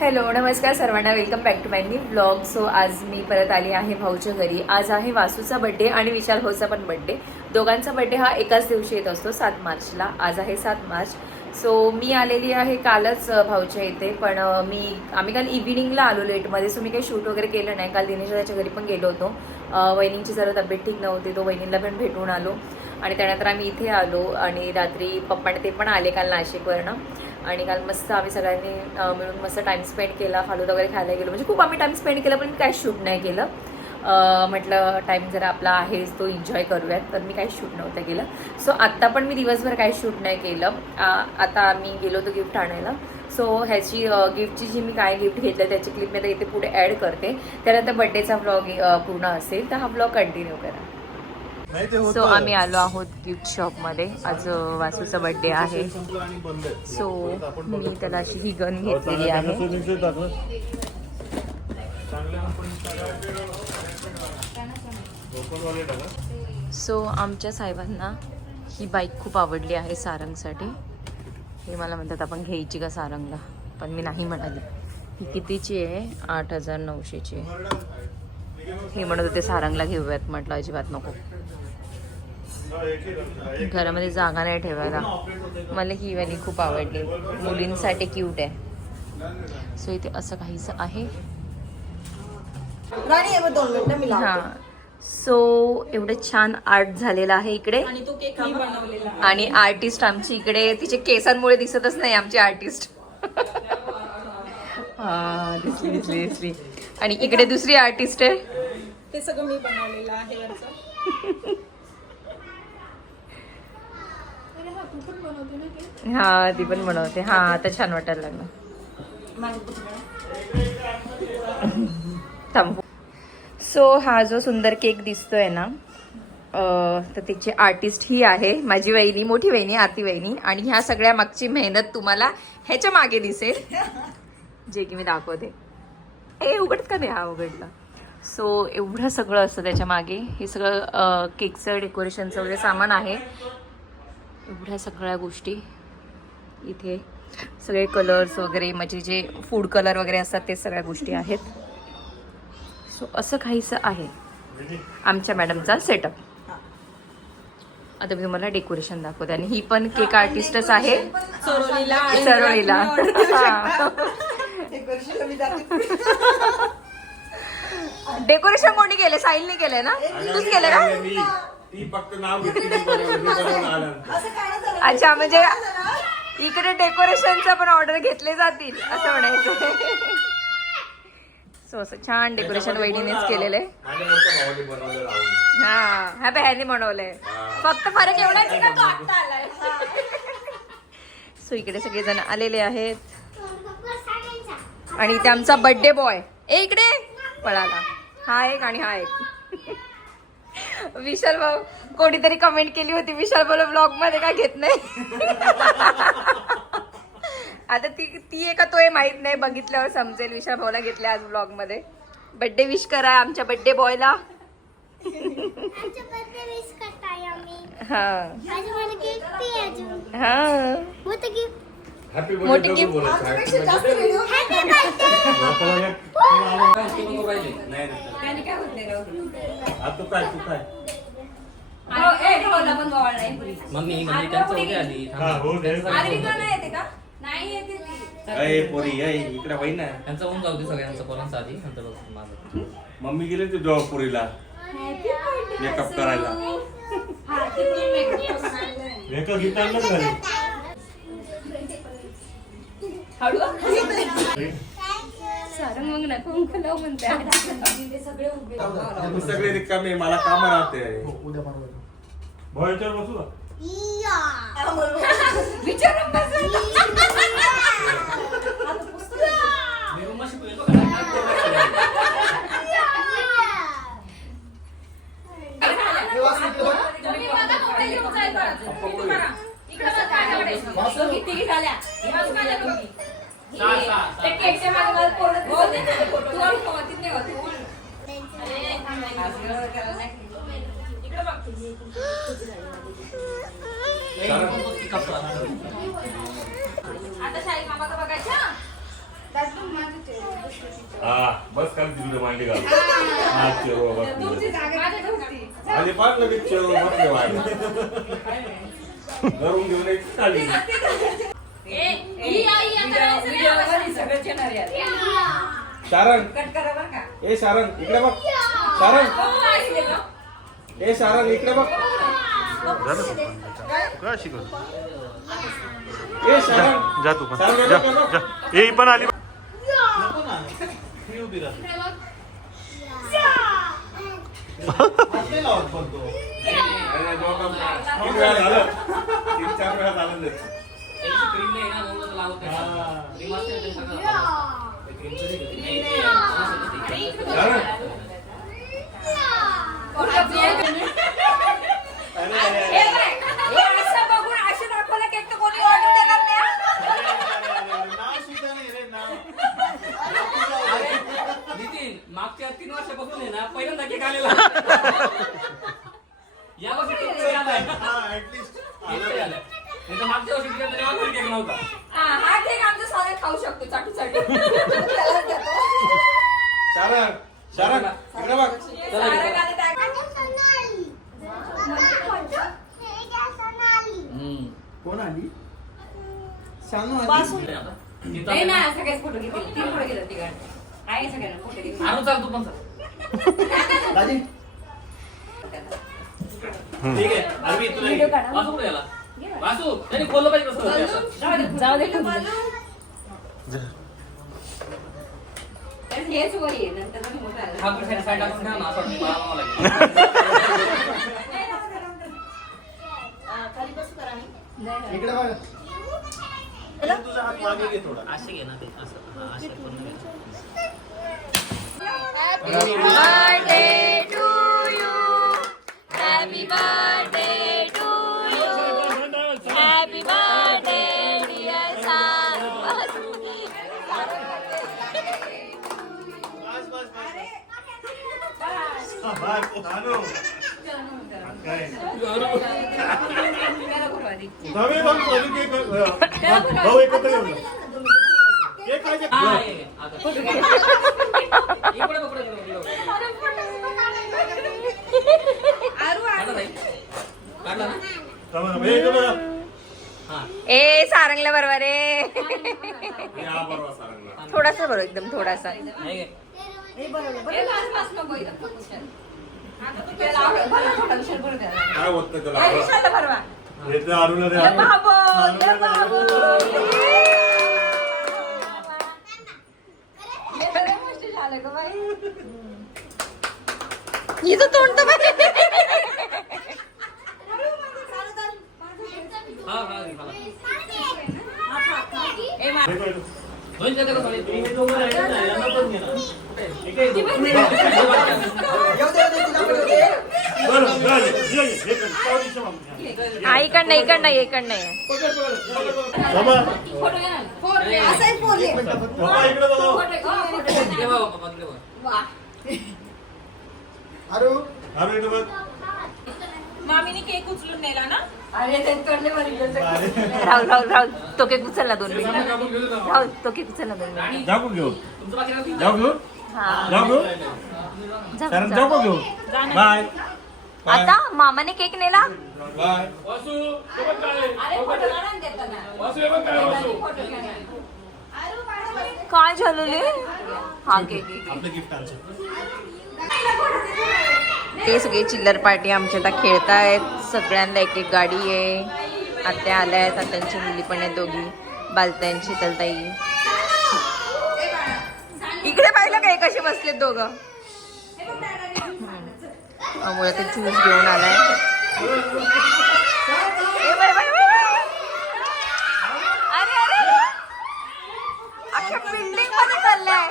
Hello नमस्कार सर्वांना, welcome back to my new blog. So आज मी परत आली आहे भाऊच्या घरी. आज आहे वासूचा बड्डे आणि विशाल भाऊचा पण बड्डे. दोघांचा बड्डे हा एकाच दिवशी येत असतो 7 मार्चला. आज आहे 7 मार्च. सो मी आलेली आहे कालच भाऊच्या इथे, पण आम्ही काल इव्हिनिंगला आलो लेटमध्ये. सो मी काही शूट वगैरे केलं नाही. काल दिनेश त्याच्या घरी पण गेलो होतो. वहिनींची जरा तब्येत ठीक नव्हती, तो वहिनींना पण भेटून आलो आणि त्यानंतर आम्ही इथे आलो आणि रात्री पप्पाने ते पण आले काल नाशिकवरनं. आणि काल मस्त आम्ही सगळ्यांनी मिळून मस्त टाईम स्पेंड केला, फालुदा वगैरे खायला गेलो. म्हणजे खूप आम्ही टाईम स्पेंड केला, पण मी काही शूट नाही केलं. म्हटलं टाईम जरा आपला आहे तो एन्जॉय करूयात, तर मी काही शूट नव्हतं केलं. सो आत्ता पण मी दिवसभर काही शूट नाही केलं. आता आम्ही गेलो होतो गिफ्ट आणायला. सो ह्याची गिफ्टची जी मी काय गिफ्ट घेतलं त्याची क्लिप मी आता इथे पुढे ॲड करते. त्यानंतर बड्डेचा व्लॉग पूर्ण असेल, तर हा व्लॉग कंटिन्यू करा. सो आम्ही आलो आहोत गिफ्ट शॉपमध्ये. आज वासूचा बड्डे आहे. सो मी त्याला अशी ही गन घेतलेली आहे. सो आमच्या साहेबांना ही बाईक खूप आवडली आहे सारंगसाठी. हे मला म्हणतात आपण घ्यायची का सारंगला, पण मी नाही म्हणाली. ही कितीची आहे? 8,900ची आहे. हे म्हणत होते सारंगला घेऊयात, म्हटलं अजिबात नको, घरामध्ये जागा नाही ठेवायला. मला ही वाली खूप आवडली, मुलींसाठी क्यूट आहे. सो इथे असं काहीच आहे. हां, सो एवढं छान आर्ट झालेलं आहे इकडे. आणि आर्टिस्ट आमची इकडे, तिचे केसांमुळे दिसतच नाही आमची आर्टिस्ट. हा दिसली. आणि इकडे दुसरी आर्टिस्ट आहे, ते सगळं मी बनवलेलं आहे. हा ती पण बनवते. हा आता छान वाटायला लागलं. थांबू. सो हा जो सुंदर केक दिसतोय ना, तर तिची आर्टिस्ट ही आहे माझी वहिनी, मोठी वहिनी आरती वहिनी. आणि ह्या सगळ्या मागची मेहनत तुम्हाला ह्याच्या मागे दिसेल, जे की मी दाखवते. उघडत का नाही? हा उघडला. सो एवढं सगळं असतं त्याच्या मागे. हे सगळं केकचं डेकोरेशनचं वगैरे सामान आहे. एवढ्या सगळ्या गोष्टी इथे, सगळे कलर्स वगैरे, म्हणजे जे फूड कलर वगैरे असतात ते सगळ्या गोष्टी आहेत. सो असं काहीसं आहे आमच्या मॅडमचा सेटअप. आता मी तुम्हाला डेकोरेशन दाखवते. आणि ही पण केक आर्टिस्टच आहे सरोलीला. डेकोरेशन कोणी केले? साहिलने केलंय ना? तूच केलं का? अच्छा, म्हणजे इकडे डेकोरेशनचं पण ऑर्डर घेतले जातील असं म्हणायचं. सो असं छान डेकोरेशन वहिनीनेच केलेलं आहे. हा ह्या ह्याने बनवलंय. फक्त फरक एवढाच आहे का तो आत्ता आलाय. सो इकडे सगळेजण आलेले आहेत. आणि इथे आमचा बर्थडे बॉय इकडे पळाला. हा एक आणि हा एक. विशाल भाऊ, कोणीतरी कमेंट केली होती विशाल भाऊ ब्लॉग मध्ये का घेत नाही. आता ती आहे का तो आहे माहित नाही, बघितल्यावर समजेल. विशाल भाऊला घेतले आज ब्लॉग मध्ये. बर्थडे विश करा आमच्या बर्थडे बॉयला. हा मोठी गिफ्ट. मम्मी गेले ते जॉबपुरीला मेकअप करायला. मेकअप घेता सारंग मग ना कुंकू लाव म्हणते. सगळे रिकामे, मला काम राहते. भोयच्यावर बसू का? आता शाही मामाचं बघायचं. हा बस खाली तिकडे मांडी घाल हा चेरो बस आणि पाच लगेच चेरो बसले वाढ घरून घेऊन एक खाली शारंग ए शारंग इकडे बघ शारंग ए शारंग इकडे बघ ए शारंग जा तू पण शारंग जा इकडे बघ. जा ए पण आली अरे बाबा, तीन वेळा झालं 3-4 वेळा झालं ते. शारंग नितीन मागच्या 3 वर्षापासून आहे ना पहिल्यांदा केक आलेला या वर्षी केक नाही आलाय केक नाही आलाय. नाही तर मागच्या वर्षी केक आला तेव्हा केक नव्हता. हा केक आमचं स्वागत खाऊ शकतो चाटू चाटू त्यालाच देतो. शारंग शारंग इकडे बघ चला सारं घे. गाणं त्या- कोण आली शानू वासू. आली तिथं नाही ना सगळेच फोटो घेतले 3 फोटो घेतात तिकडे आहे सगळ्यांना फोटो घेतले आरू चाल तू पण चाल. दादी ठीक आहे अरवी तुला व्हिडिओ काढा. वासू कुठे गेला वासू त्यांनी खोललं पाहिजे कसं होतं असं. जाऊ दे हेच वर ये नंतर मग मोठा आला. हा कुठे साईड टाकून ठेवा ना असं वाटतं मला आणावं लागेल. इकडे बघ तुझा हात मागे घे थोडा असे घे ना ते असं हा, असे करून घे. Happy birthday to you. Happy birthday to you. Happy birthday dear Sanu. भाऊ एकत्र येऊन एक पाहिजे हा, ये, ये. आता. इकडे बघ, इकडे बघ, इकडे बघ. काढला ताई? काढला ना? हा. ए सारंगला बरोबर आहे या बरोबर सारंगला थोडासा बरोबर एकदम थोडासा नाही घे. काय होत नाही त्याला येते अरुण रे हिचं तोंड तर हा, हा, घे, मला. दोन जागा का थोडी? तुम्ही हे दोघं राहिले ना, यांना पण घे ना. ठीक आहे, येऊ दे तिला पण येऊ दे. इकडनं इकडनं इकडनं इकडे बघा तिकडे बघा, पप्पा, तिकडे बघा. अरू अरुण इकडे बघ मामीने केक उचलून नेला ना राहुल राहुल राहुल तो केक उचलला 2 मिनिटं कापून घेऊ का? राहुल तो केक उचलला 2 मिनिटं जाऊ घेऊ तुमचं बाकी राहतील? जाऊ घेऊ हा जाऊ घेऊ जा, कारण जा. जाऊ घेऊ बाय आता मामाने केक नेला बाय वासू, ते पण काय? वासू, हे पण काय, वासू? काय झालेले हा केक आपलं गिफ्ट आमचं ते सगळे चिल्लर पार्टी आमच्या आता खेळतायत सगळ्यांना एक एक गाडी आहे आत्या आल्या आहेत आत्यांची मुली पण आहेत दोघी बालताईन शीतलताई इकडे पाहिलं काय कसे बसलेत दोघं अमुळे ते ज्यूस घेऊन आलाय ए बाय बाय बाय बाय. अरे अरे अख्ख्या बिल्डिंग मध्ये चाललाय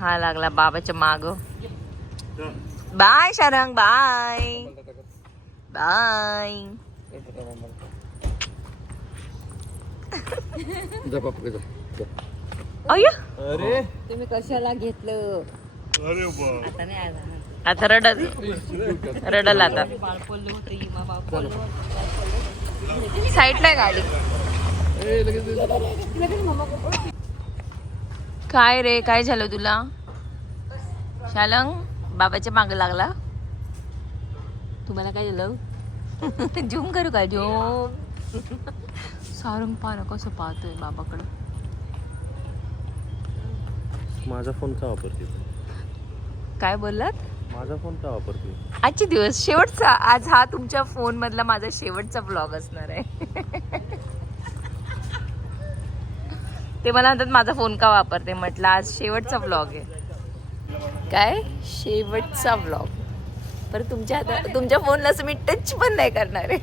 हा लागला बाबाच्या माग बाय शारंग बाय बाय जा बापरे जा अय्या अरे तुम्ही कशाला घेतलं अरे बा आता नाही आला आता रडल आता साईडला आहे गाडी काय रे काय झालं तुला शालंग बाबाच्या मागे लागला तुम्हाला काय झालं झूम करू का झूम सारंग पाहा कसं पाहतोय बाबाकडं माझा फोन का वापरते काय बोललात माझा फोन का वापरते आजचे दिवस शेवटचा आज हा तुमच्या फोन मधला माझा शेवटचा ब्लॉग असणार आहे ते मला म्हणतात माझा फोन का वापरते म्हटलं आज शेवटचा ब्लॉग आहे काय शेवटचा ब्लॉग पर तुमच्या फोनला असं मी टच पण नाही करणार आहे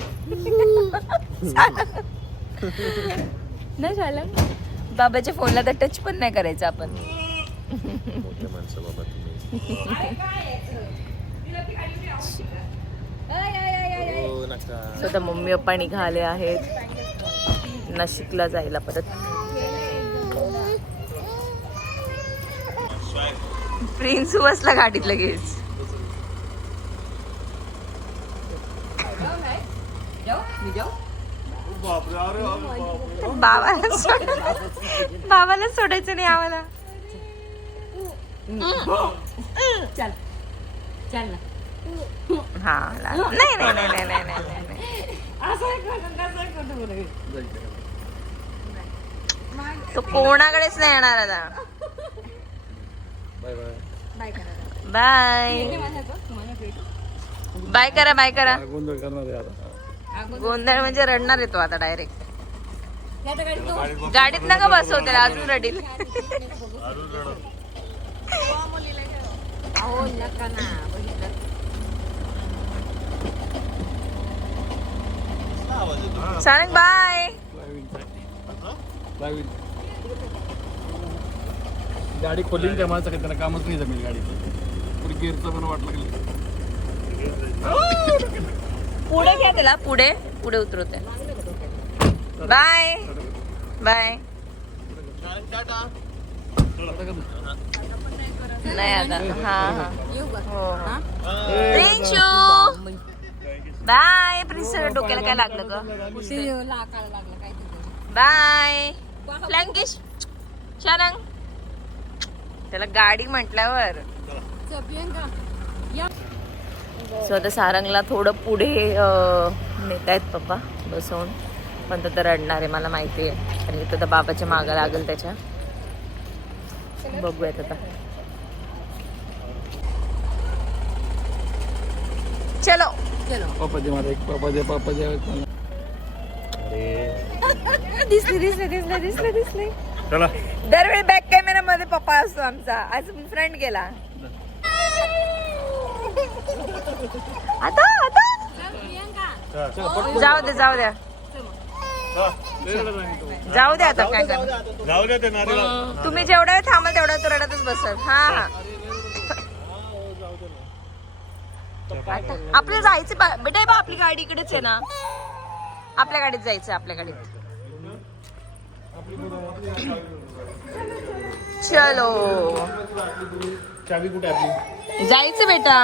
नाही झालं बाबाच्या फोनला तर टच पण नाही करायचं आपण मोठ्या माणसं बाबा तुम्ही हो, नका. स्वतः मम्मी पप्पा निघाले आहेत नाशिकला जायला परत प्रिन्स बसला गाडीत लगेच बापरे अरे बापरे. बाबाला सोडायचं नाही आम्हाला हा नाही नाही नाही नाही नाही नाही तो कोणाकडेच नाही येणार आता बाय बाय बाय बाय करा बाय करा गोंधळ करणार आहे आता गोंधळ म्हणजे रडणार आहे तो आता डायरेक्ट गाडीत नका बसव त्याला अजून रडील सांग बाय गाडी खोलीन त्या माणसं काही त्याला कामच नाही जमेल गाडीचं पुढे गिअरचं पण वाट लागली पुढे घ्या त्याला पुढे पुढे उतरवते बाय बाय नाही आता हा हा प्रिन्शू बाय प्रिन्स डोक्याला काय लागलं ग बाय फ्लँकिश शारंग त्याला गाडी म्हटल्यावर सो आता सारंगला थोडं पुढे नेत आहेत पप्पा बसवून पण तर रडणार आहे मला माहिती आहे आणि तो तर बाबाच्या मागं लागेल त्याच्या बघूयात आता चलो पापा दे मला एक पापा दे दिसले दिसले दिसले दिसले दिसले चला दरवेळी बॅक कॅमेरा मध्ये पप्पा असतो आमचा आज फ्रंट गेला आता आता जाऊ दे जाऊ द्या जाऊ द्या आता काय करणार जाऊ द्या ते नारीला तुम्ही जेवढा वेळ थांबा तेवढा तो रडतच बसल हा हा आता आपल्याला जायचं बेटा बा आपली गाडी इकडेच आहे ना आपल्या गाडीत जायचं आपल्या गाडीत चलो चावी कुठे आपली जायचं बेटा